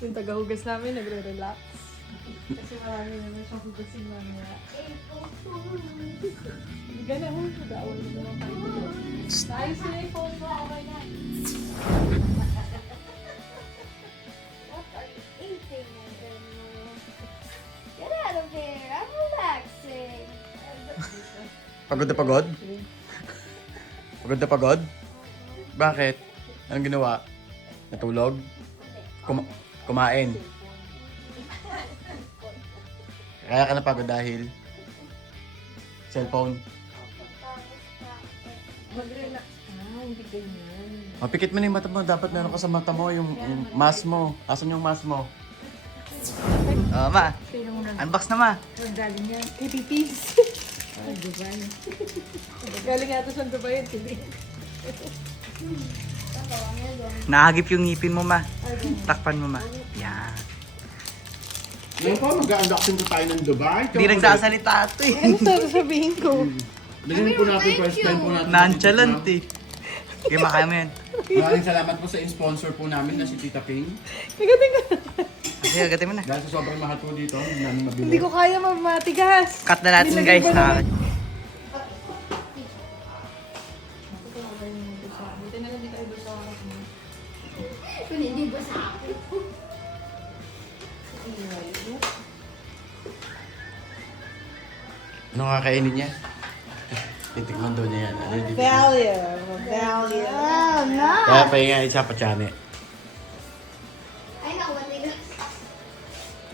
Yung tagahugas namin, nagre-relax. Kasi marami naman siyang hugasin mamaya. Hindi ka na mo, nag-aawal mo naman kayo. Ayos na yung phone mo, okay na. What are you eating, Antonio? Get out of here. I'm relaxing. Pagod na pagod? Pagod na pagod? Bakit? Anong ginawa? Natulog? Kumain? Kaya ka napagod dahil? Cellphone? Mag-relax ka, hindi ganyan. Mapikit mo na yung mata mo. Dapat meron ka sa mata mo, yung mask mo. Asan yung mask mo? Ma, Kaya mo na. unbox na ma. Ang galing yan. Kay Pipis. Ay, Dubai. Galing nga ito sa Dubai, hindi. Nakagip yung ngipin mo ma. Takpan mo ma. Yan. Ngayon po, mag-unboxing po tayo ng Dubai. Hindi nagsasalita ito eh. Ano sasabihin ko? Bilhin po natin, first time po natin. Nonchalant eh. Sige, makaya mo yan. Maraming salamat po sa sponsor po namin na si Tita Ping. Nagating ka. Sige, agatin mo na. Dahil sa sobrang mahal po dito, hindi namin mabili. Hindi ko kaya mamatigas. Cut na natin guys. Buti na lang di tayo doon sa harap mo. Kung hindi ba sa akin? Ano kakainin niya? Titikman daw niya yan. Ano yung titikman? Value. Oh, no. Kaya pahinga isa pa tiyane. Ay, naku, matigas.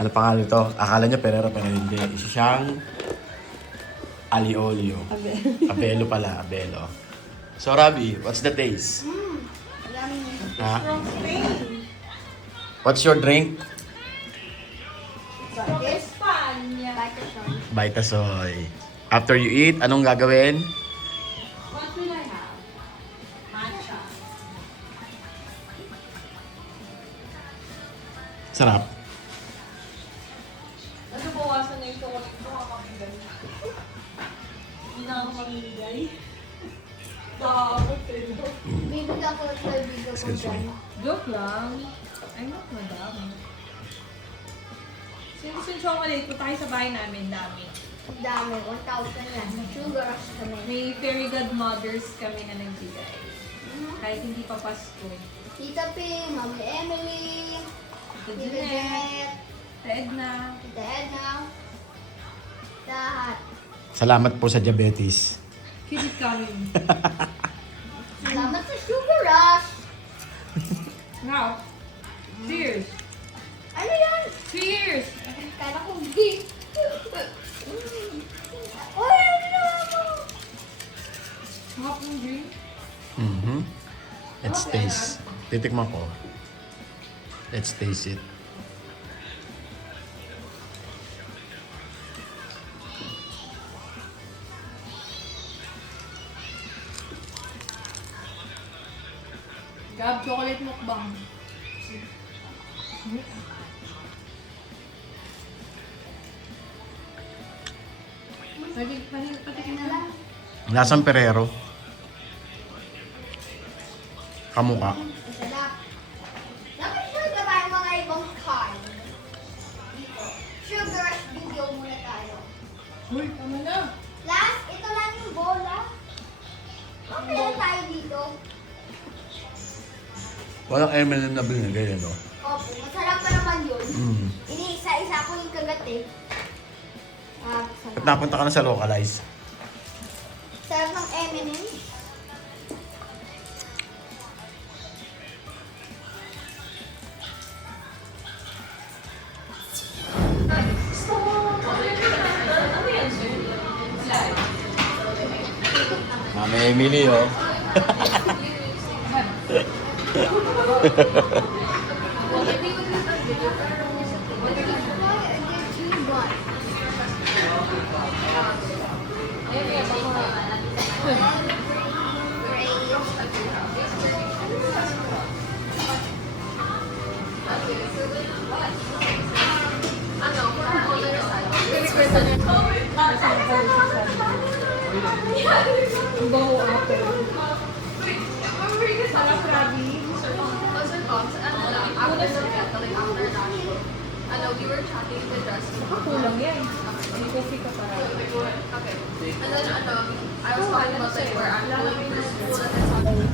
Ano pangalan ito? Akala niya Perera pero hindi. Isa siyang aliolio. Abelo pala, abelo. So Rabi, what's the taste? Yummy. Ha? What's your drink? This? Vitasoy. Vitasoy. After you eat, anong gagawin? What will I have? Matcha. Sarap. Nagbawasan na yung chocolate ko, kakakigay. Hindi na ako mamimigay. Dapat eh. Bibigyan ko ng kaibigan ko Excuse me. dyan. Joke lang. I'm not madam. Since yung chocolate po tayo sa bahay namin, dami. Ang dami, 1,000 yan. Sugar rush kami. May fairy godmothers kami na nagbigay. Kahit hindi pa Pasko. Tita Ping, Mami Emily, Tita Tita Jeanette, Jeanette, Tita Edna. Tita Edna, lahat. Salamat po sa diabetes. Keep it coming. Salamat sa sugar rush. Now, cheers! Ano yan? Cheers! Kala ko hindi. Uy, ano naman mo? Sarap ng drink. Mm-hmm. Let's taste. Titikman ko. Let's taste it. Gab, chocolate mukbang. Patikin na lang. Lasang Perero. Kamukha. Sarap. Dapat sure na tayo mga ibang card. Dito. Sugar rush video muna tayo. Uy, tama na. Last, ito lang yung bola. Okay lang tayo dito. Walang M&M na binigay, ano? Opo, masarap pa naman yun. Mm. Iniisa-isa ko yung kagat eh. At Sarap. napunta ka na sa localize. Sarap ng M&M. Mami Emily, oh. Ang baho ako. Sarap, Rabi. we were chatting with Justin. Kulang yan. May coffee ka para. Okay. And then, I was talking about like where I'm going to school and then talking.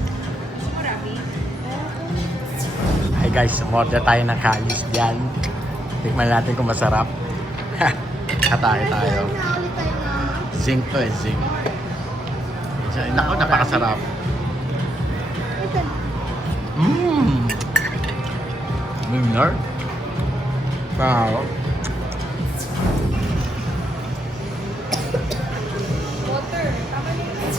Hi guys, umorder tayo ng kalis dyan. Tikman natin kung masarap. Atake tayo. Na ulit tayo mama. Zinc to eh, zinc. Naku, napakasarap. Ito. Winner. Wow. Water. Tama na yun.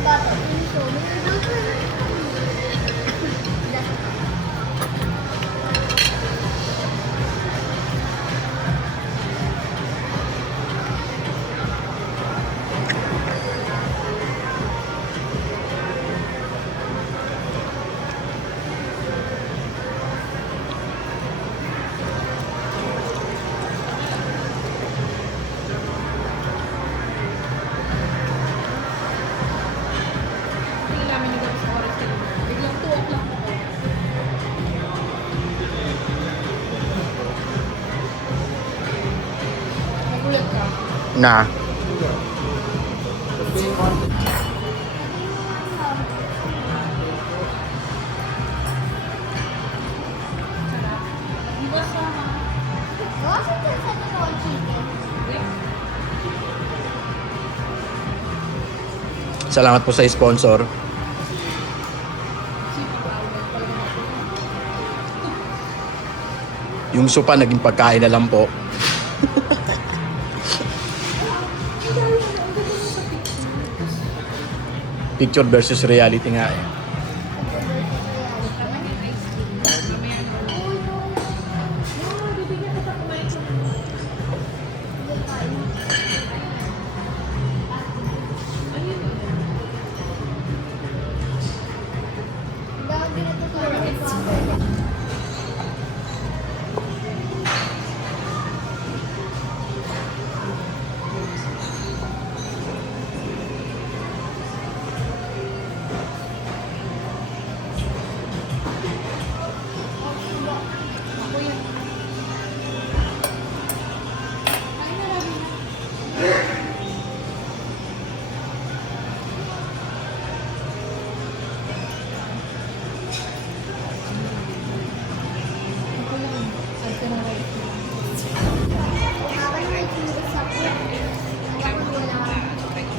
Bata, ito. Hindi namin yung gabi sa oras ka naman. Biglang 2 o'clock ako. Nagulat ka. Na. Sarap. Di ba sama? Bakit sa totoo chicken? Salamat po sa sponsor. Yung sopa naging pagkain na lang po. Picture versus reality nga eh. Dami na ito para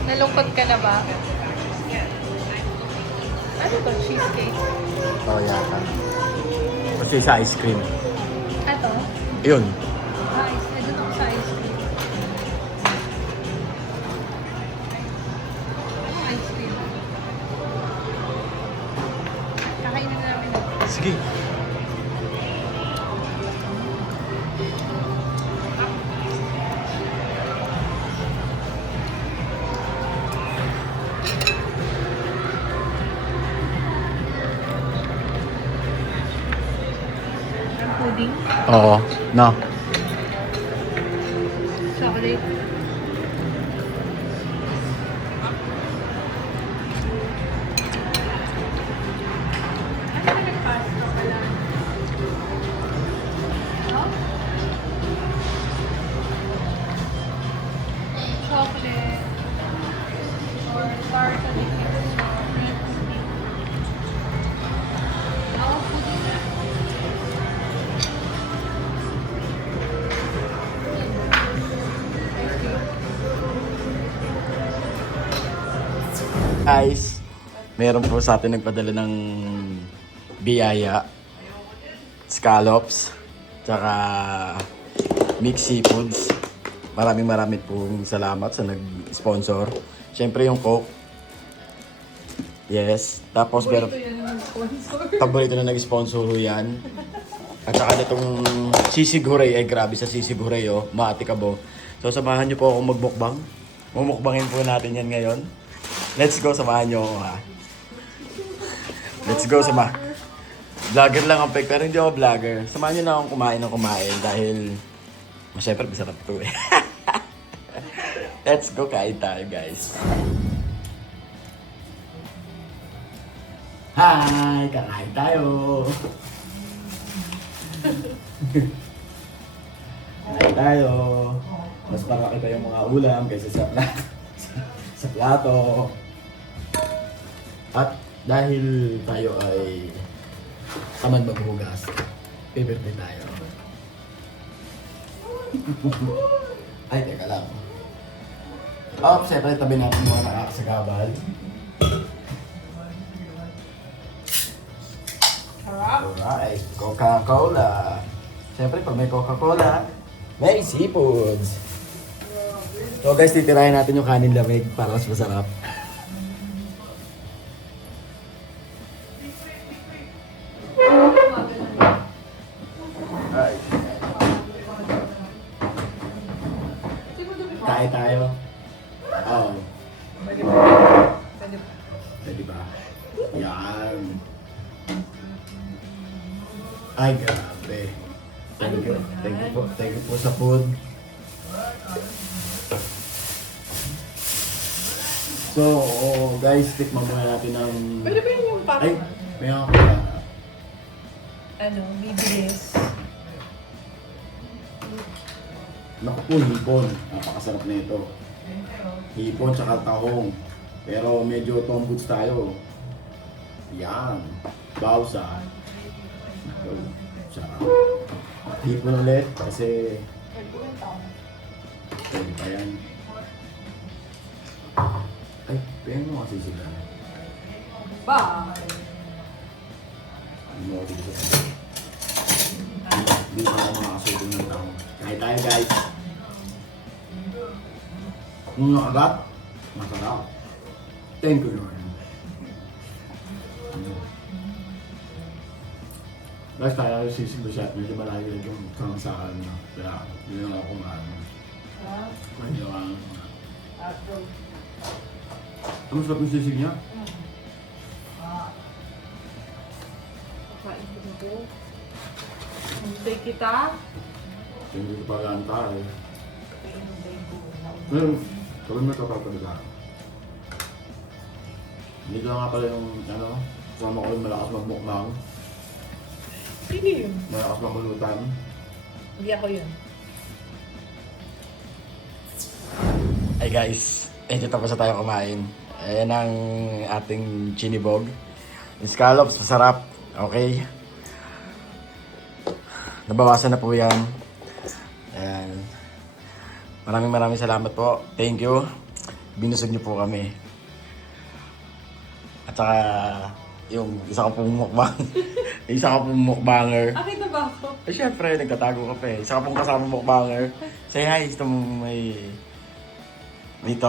Nalungkot ka na ba? Ano to? Cheesecake? Oo yata. Kasi sa ice cream. Ato? Yun. Ice. Nandun ako sa ice cream. Ice cream. Kakainin na namin ito. Sige. Ang pudding. Oo. No. Chocolate. Ano ba nagpasta pala? No? Chocolate. Or dark chocolate. Ako pudding na. Ice cream. Guys, meron po sa atin nagpadala ng biyaya, scallops, tsaka mixed seafoods. Maraming pong salamat sa nag-sponsor. Siyempre yung Coke. Yes. Tapos meron Ito yan ang sponsor. paborito na nag-sponsor yan. At saka itong sisig huray, ay grabe sa sisig huray oh, maatikabo. So samahan niyo po akong magbukbang. Mumukbangin po natin yan ngayon. Let's go, samahan niyo ako ha. Let's go, vlogger lang ang peg, pero hindi ako vlogger. Samahan niyo na akong kumain ng kumain dahil syempre masarap to eh. Let's go, kain tayo guys. Hi! Kakain tayo! Kain tayo. Mas marami pa yung mga ulam kaysa sa plato. sa plato. At dahil tayo ay tamad maghugas, pipirte tayo. Ay, teka lang. Oh, siyempre, tabi natin mga nakakasagabal. Alright, Coca-Cola. Siyempre, pag may Coca-Cola, may seafoods. So guys, titirahin natin yung kanin lamig para mas masarap. Alright. Kain tayo. Oh. Pwede ba? Yan. Ay, grabe. Thank you. Thank you po. Thank you po sa food. So, guys, tikman muna natin ng... Pwede ba yun yung Ay, may ako pala. ano, bibilis? Naku po, hipon. Napakasarap na ito. Hipon tsaka tahong. Pero medyo tombuts tayo. Yan. Bawsa. Naku, sarap. Hipon ulit kasi... Pwede pa yan. Ay, pwede mo kasi sila. Ba? Hindi mo kasi sila. Hindi pa ako makasubong ng tahong. Kahit tayo guys. Kung nakagat, masarap. Thank you, Lord. Guys, tayo sisig ba siya? Medyo malayo lang yung kang sa ano. Kaya, yun lang ako kumain. Medyo ang... Ang sarap yung sisig niya. Kain ko na po. Hintay kita. Hindi ko pa ganta eh. Hintay ko. Ngayon, sabi mo kapapalita. Dito nga pala yung, ano, kasama ko yung malakas magmukbang. Sino yun? Malakas magmulutan. Hindi ako yun. Ay guys, medyo tapos na tayo kumain. Ayan ang ating chinibog. Yung scallops, masarap. Okay. Nabawasan na po yan. Ayan. Maraming salamat po. Thank you. Binusog niyo po kami. At saka, yung isa ka pong mukbang. Isa ka pong mukbanger. Akin na ba ako? Eh, syempre, nagtatago ka pa eh. Isa ka pong kasama mukbanger. Say hi sa may... Dito...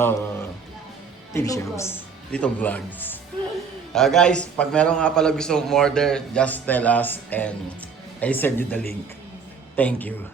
TV shows. Dito vlogs. Guys, pag meron nga pala gusto mong order, just tell us and I send you the link. Thank you.